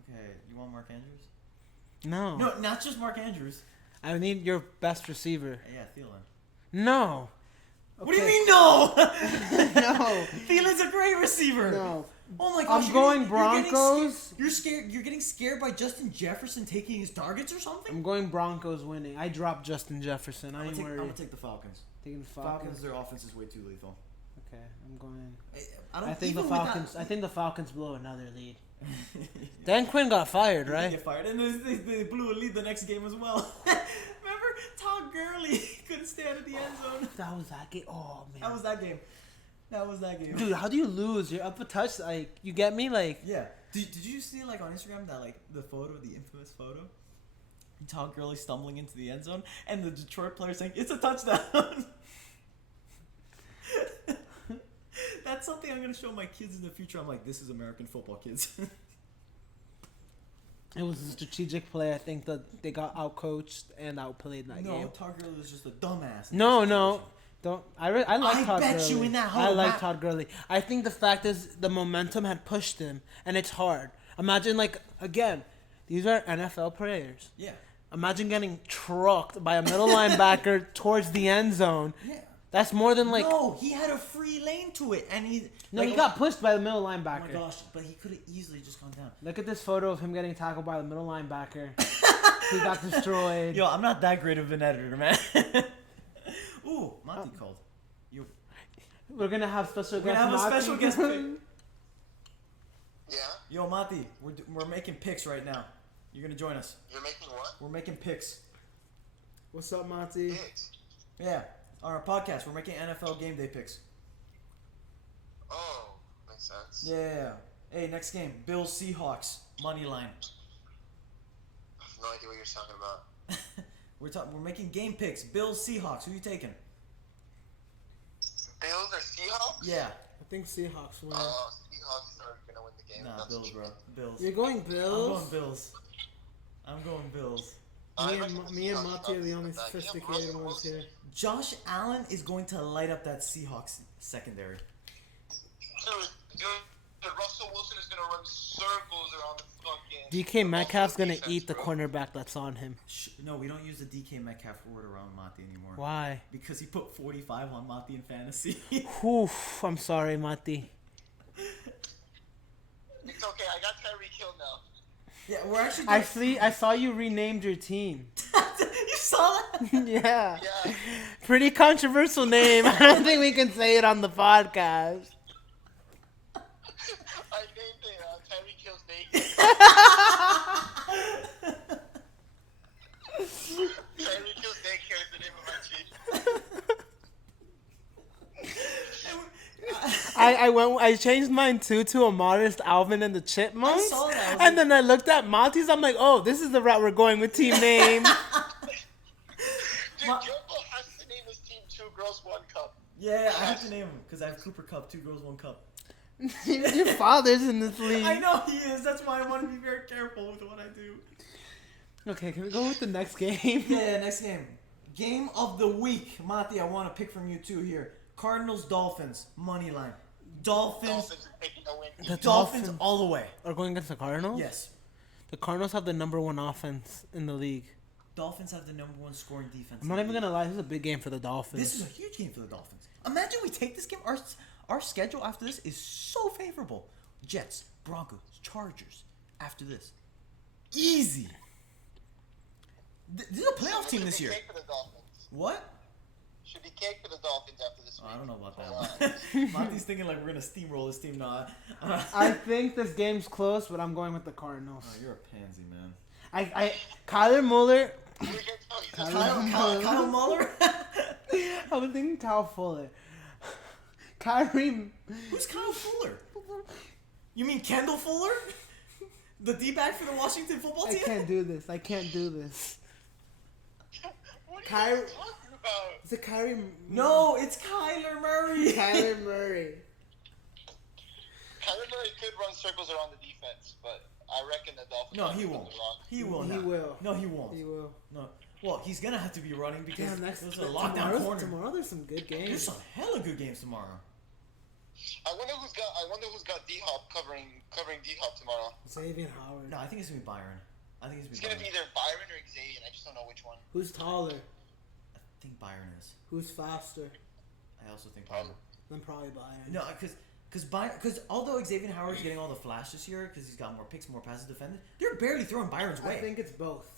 Okay, you want Mark Andrews? No. No, not just Mark Andrews. I need your best receiver. Yeah, Thielen. No. What do you mean no? No. Thielen's a great receiver. No. Oh my gosh. I'm going Broncos. Broncos. You're scared. You're getting scared by Justin Jefferson taking his targets or something? I'm going Broncos winning. I dropped Justin Jefferson. I I'm ain't gonna worried. take the Falcons. Taking the Falcons, Falcons. their offense is way too lethal. Okay, I'm going. I I think the even Falcons. without- I think the Falcons blow another lead. Dan Quinn got fired, He right? get fired, and they blew a lead the next game as well. Remember, Todd Gurley couldn't stay out of the end zone. That was that game. Oh man. That was that game. That was that game. Dude, how do you lose? You're up a touch. Like you get me. Like Yeah. Did you see like on Instagram that like the infamous photo? Todd Gurley stumbling into the end zone, and the Detroit player saying it's a touchdown. That's something I'm gonna show my kids in the future. I'm like, this is American football, kids. it was a strategic play. I think that they got outcoached and outplayed that game. No, Todd Gurley was just a dumbass. No. Don't. I like Todd bet Gurley. you in that I hole, like Matt. Todd Gurley. I think the fact is the momentum had pushed him, and it's hard. Imagine like again, these are NFL players. Yeah. Imagine getting trucked by a middle linebacker towards the end zone. Yeah. That's more than like. No, he had a free lane to it, and he. No, like, he got pushed by the middle Oh my linebacker. gosh! But he could have easily just gone down. Look at this photo of him getting tackled by the middle linebacker. He got destroyed. Yo, I'm not that great of an editor, man. Ooh, Monty called. Yo, We're gonna have special we're guest. gonna have a Mati. special guest pick. Yeah? Yo, Monty, we're making picks right now. You're gonna join us. You're making what? We're making picks. What's up, Monty? Picks. Yeah, on our podcast, we're making NFL game day picks. Oh, makes sense. Yeah. Hey, next game, Bills Seahawks money line. I have no idea what you're talking about. We're making game picks. Bills Seahawks. Who you taking? Bills or Seahawks? Yeah. I think Seahawks win. Oh, Seahawks are game. Nah, That's Bills, bro. Bills. You're going Bills? I'm going Bills. Me and Mati are the only sophisticated ones here. Josh Allen is going to light up that Seahawks secondary. Dude, Russell Wilson is going to run circles around the fucking... DK Metcalf's going to eat the cornerback that's on him. No, we don't use the DK Metcalf word around Mati anymore. Why? Because he put 45 on Mati in fantasy. Oof, I'm sorry, Mati. It's okay, I got Tyreek Hill now. Yeah, we're actually... I saw you renamed your team. You saw that? Yeah. Yeah. Pretty controversial name. I don't think we can say it on the podcast. I named it Tyreek Hill's Daycare. Tyreek Hill's Daycare is the name of my team. I changed mine too to a modest Alvin and the Chipmunks. I saw that. And then I looked at Monty's. I'm like, oh, this is the route we're going with team name. Dude, Jumbo has to name his team 2 Girls 1 Cup. Yeah, I have to name him because I have Cooper Cup, 2 girls, 1 cup. Your father's in this league. I know he is. That's why I want to be very careful with what I do. Okay, can we go with the next game? Yeah, next game. Game of the week. Mati, I want to pick from you two here. Cardinals, Dolphins, money line. Dolphins is taking a win. The Dolphins all the way. are going against the Cardinals? Yes. The Cardinals have the number 1 offense in the league. Dolphins have the number 1 scoring defense. I'm not even going to lie. This is a big game for the Dolphins. This is a huge game for the Dolphins. Imagine we take this game. Our schedule after this is so favorable. Jets, Broncos, Chargers after this. Easy. This is a playoff team this year. Cake for the Dolphins. What? Should be cake for the Dolphins after this week. I don't know about that one. Monty's thinking like we're going to steamroll this team. No, I think this game's close, but I'm going with the Cardinals. Oh, you're a pansy, man. Kyler Muller. Kyle Muller? I was thinking Kyle Fuller. Kyrie. Who's Kyle Fuller? You mean Kendall Fuller? The D-back for the Washington football team? I can't do this. What are you talking about? Is it Kyrie? No, it's Kyler Murray. Kyler Murray. Kyler Murray could run circles around the defense, but I reckon the Dolphins... No, he won't. He will not. He will. No, he won't. He will. No. Well, he's going to have to be running because there's a tomorrow, lockdown corner. Tomorrow there's some good games. There's some hella good games tomorrow. I wonder who's got D-Hop covering D-Hop tomorrow. Xavier Howard. No, I think it's going to be Byron. It's going to be either Byron or Xavier. I just don't know which one. Who's taller? I think Byron is. Who's faster? I also think Byron. Then probably Byron. No, because although Xavier Howard's getting all the flash this year because he's got more picks, more passes defended, they're barely throwing Byron's way. I think it's both.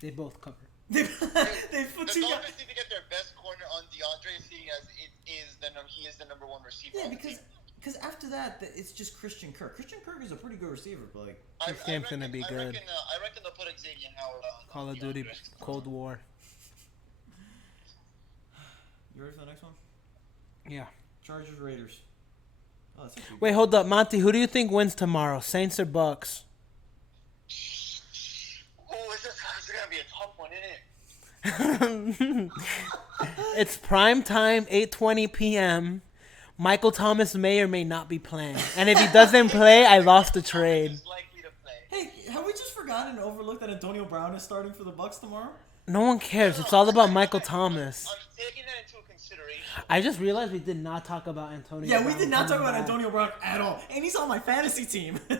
They both cover. they put the two. Dolphins need to get their best corner on DeAndre, seeing as he is the number 1 receiver. Yeah, on the team. because after that, it's just Christian Kirk. Christian Kirk is a pretty good receiver, but like This game's gonna be good. I reckon they'll put Xavier Howard on Call of Duty, Cold War. You ready for the next one? Yeah. Chargers Raiders. Oh, that's actually Wait, hold up, Monty. Who do you think wins tomorrow, Saints or Bucks? Oh, this is gonna be a tough one, isn't it? It's prime time, 8:20 p.m. Michael Thomas may or may not be playing, and if he doesn't play, I lost the trade. He's likely to play. Hey, have we just forgotten and overlooked that Antonio Brown is starting for the Bucks tomorrow? No one cares. It's all about Michael Thomas. I'm taking that into consideration. I just realized we did not talk about Antonio. Yeah, we Brown did not talk coming about back. Antonio Brown at all, and he's on my fantasy team. You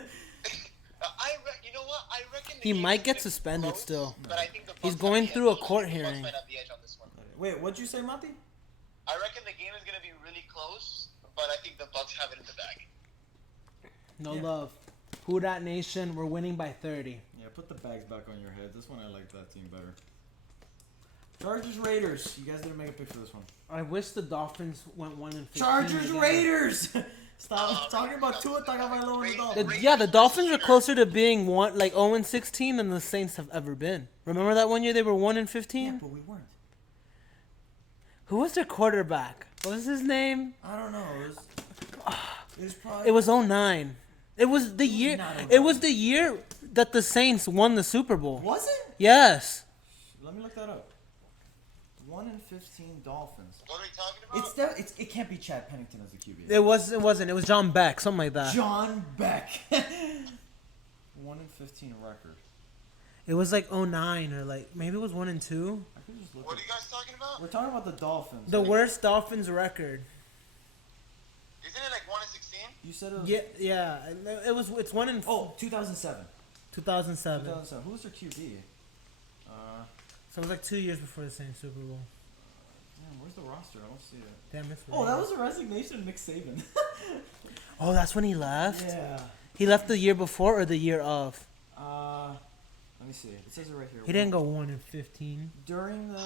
know what? I reckon He game might is get gonna be suspended close, still. But I think the He's Bucks going have the through a edge. court The Bucks hearing. might have the edge on this one. Wait, what'd you say, Mati? I reckon the game is gonna be really close, but I think the Bucks have it in the bag. No Yeah. love. Who Dat Nation? We're winning by 30. Yeah, put the bags back on your head. This one I like that team better. Chargers Raiders. You guys didn't make a pick for this one. I wish the Dolphins went 1-15. Chargers again. Raiders. Stop talking about Tua Tagovailoa and the Dolphins. Yeah, the Dolphins are closer to being 0-16 than the Saints have ever been. Remember that one year they were 1-15? Yeah, but we weren't. Who was their quarterback? What was his name? I don't know. It was probably. It was 09. It was the year. not 09. It was the year that the Saints won the Super Bowl. Was it? Yes. Let me look that up. 1 in 15 Dolphins. What are we talking about? It can't be Chad Pennington as the QB. It wasn't. It was John Beck, something like that. John Beck. 1 in 15 record. It was like 09 or like maybe it was 1 and 2. I could just look What are you guys talking about? We're talking about the Dolphins. The worst Dolphins record. Isn't it like 1 in 16? You said it was. Yeah. It's 1 in. 2007. 2007. 2007. Who was their QB? So it was like 2 years before the same Super Bowl. Man, where's the roster? I don't see it. Damn, it's Oh, that was the resignation of Nick Saban. Oh, that's when he left? Yeah. He left the year before or the year of? Let me see. It says it right here. He didn't go 1 in 15. During the. I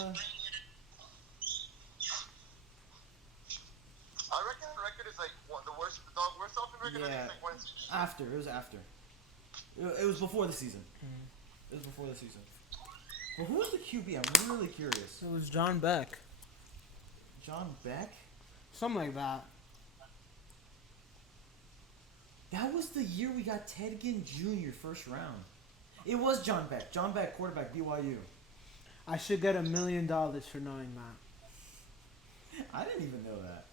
reckon the record is like the worst Dolphin record. I think Yeah. it's like 1 in 16. After. It was after. It was before the season. It was before the season. Well, who was the QB? I'm really curious. It was John Beck. John Beck? Something like that. That was the year we got Ted Ginn Jr. first round. It was John Beck. John Beck, quarterback, BYU. I should get $1 million for knowing that. I didn't even know that.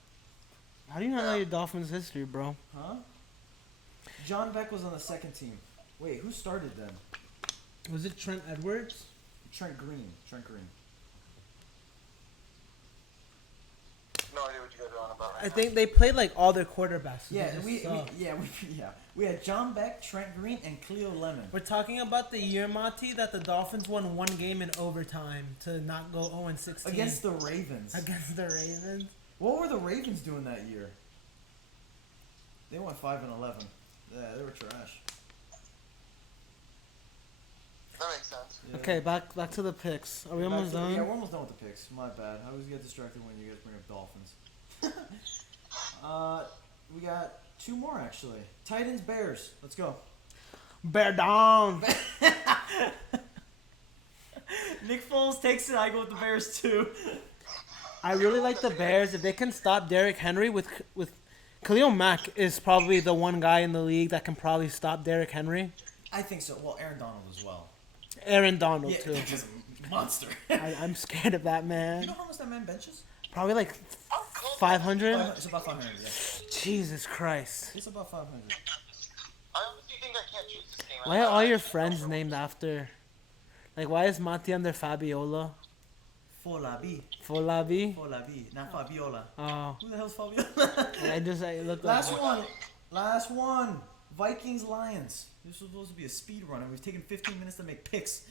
How do you not know your Dolphins history, bro? Huh? John Beck was on the second team. Wait, who started then? Was it Trent Edwards? Trent Green. No idea what you guys are on about. I think they played like all their quarterbacks. So Yeah, they just suck. we had John Beck, Trent Green, and Cleo Lemon. We're talking about the year, Monty, that the Dolphins won one game in overtime to not go 0-16. Against the Ravens. Against the Ravens. What were the Ravens doing that year? They went 5-11. Yeah, they were trash. That makes sense. Yeah. Okay, back to the picks. Are we Back almost to- done? Yeah, we're almost done with the picks. My bad. I always get distracted when you guys bring up Dolphins. We got 2 more actually. Titans, Bears. Let's go. Bear down. Nick Foles takes it. I go with the Bears too. I really like the Bears. If they can stop Derrick Henry with Khalil Mack is probably the one guy in the league that can probably stop Derrick Henry. I think so. Well, Aaron Donald as well. Aaron Donald Yeah, too. he's a monster. I'm scared of that You man. know how much that man benches? Probably like 500. It's about 500. Yeah. Jesus Christ. It's about 500. I honestly think I can't choose this game. Why are all your friends named after? Like, why is Mati under Fabiola? Folabi. Folabi? Folabi. Not Fabiola. Oh. Who the hell's Fabiola? I looked up. Last one. Vikings, Lions. This was supposed to be a speed run, and we've taken 15 minutes to make picks.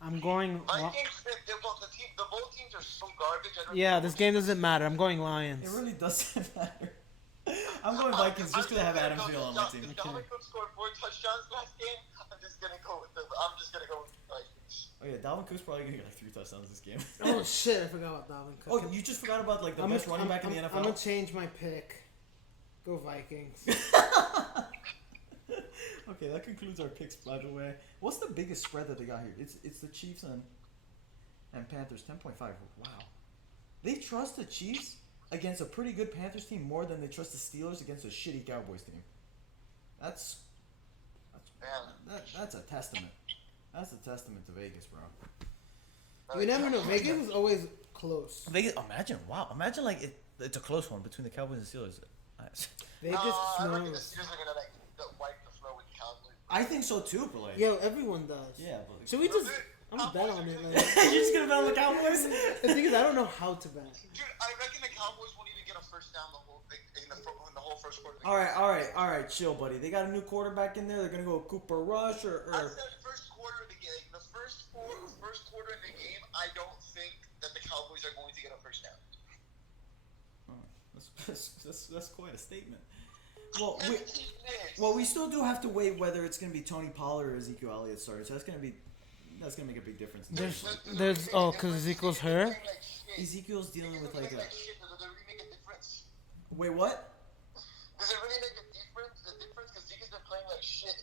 I'm going. Vikings, the both teams are so garbage. Yeah, this game doesn't matter. I'm going It Lions. really doesn't matter. I'm going Vikings just because I have Adam Thielen on my team. Dalvin Cook scored 4 touchdowns last game. I'm just gonna go with the Vikings. Oh yeah, Dalvin Cook's probably gonna get like 3 touchdowns this game. Oh shit! I forgot about Dalvin Cook. Oh, you just forgot about like the best running back in the NFL. I'm gonna change my pick. Go Vikings. Okay, that concludes our picks. By the way, what's the biggest spread that they got here? It's the Chiefs and Panthers 10.5. Wow, they trust the Chiefs against a pretty good Panthers team more than they trust the Steelers against a shitty Cowboys team. That's a testament. That's a testament to Vegas, bro. You never know. Vegas is always close. Vegas, imagine like it's a close one between the Cowboys and Steelers. Vegas I reckon the snows. Steelers are gonna wipe the floor with the Cowboys. I think so too, but like, Yo, everyone does. yeah, but Should we just? I'm gonna bet on it. Like, you're just gonna bet on the Cowboys? the thing is, I don't know how to bet. Dude, I reckon the Cowboys won't even get a first down the whole thing in the whole first quarter. All right, chill, buddy. They got a new quarterback in there. They're gonna go Cooper Rush or I said first quarter of the game. The first quarter of the game, I don't think that the Cowboys are going to get a first down. That's quite a statement. Well, we still do have to wait whether it's gonna be Tony Pollard or Ezekiel Elliott starting. So that's gonna make a big difference. There's because Ezekiel's hurt. Ezekiel's dealing with like a. Does it really make a difference? Wait, what? Does it really make a difference? The difference because Zeke's been playing like shit.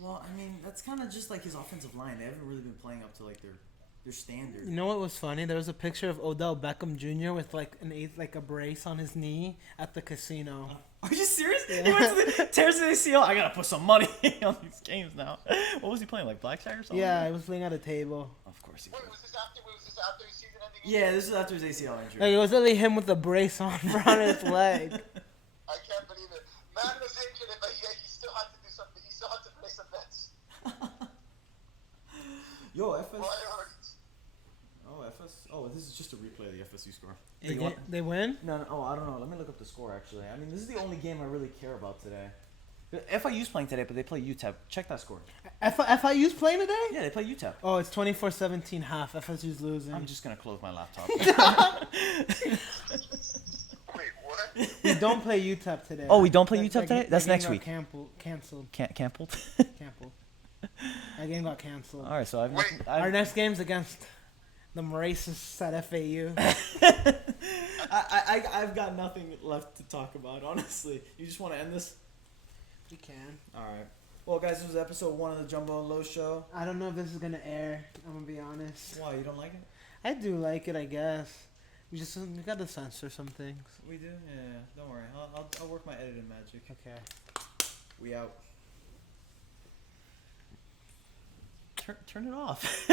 Well, I mean, that's kind of just like his offensive line. They haven't really been playing up to like their They're standard. You know what was funny? There was a picture of Odell Beckham Jr. with like a brace on his knee at the casino. Are you serious? Yeah. He went to the tears the ACL. I gotta put some money on these games now. What was he playing? Like blackjack or something? Yeah, I was playing at a table. Of course he Wait, was. was this after his season-ending? Yeah, this is after his ACL injury. Like it was only him with the brace on on his leg. I can't believe it. Man was injured, but he still had to do something. He still had to play some bets. Yo, FS. Priorities. Oh, FS. Oh, this is just a replay of the FSU score. They win? No. Oh, I don't know. Let me look up the score. Actually, I mean, this is the only game I really care about today. FIU's playing today, but they play UTEP. Check that score. FIU's playing today? Yeah, they play UTEP. Oh, it's 24-17 half. FSU's losing. I'm just gonna close my laptop. Wait, what? We don't play UTEP today. Oh, we don't play That- UTEP that today? ga- That's that game next got week. Canceled. Campbell. That game got canceled. All right, so Wait. Our next game's against the racists at FAU. I've got nothing left to talk about. Honestly, you just want to end this? We can. All right. Well, guys, this was episode 1 of the Jumbo and Low Show. I don't know if this is gonna air. I'm gonna be honest. Why, you don't like it? I do like it, I guess. We gotta censor some things. We do? Yeah. Don't worry. I'll work my editing magic. Okay. We out. Turn it off.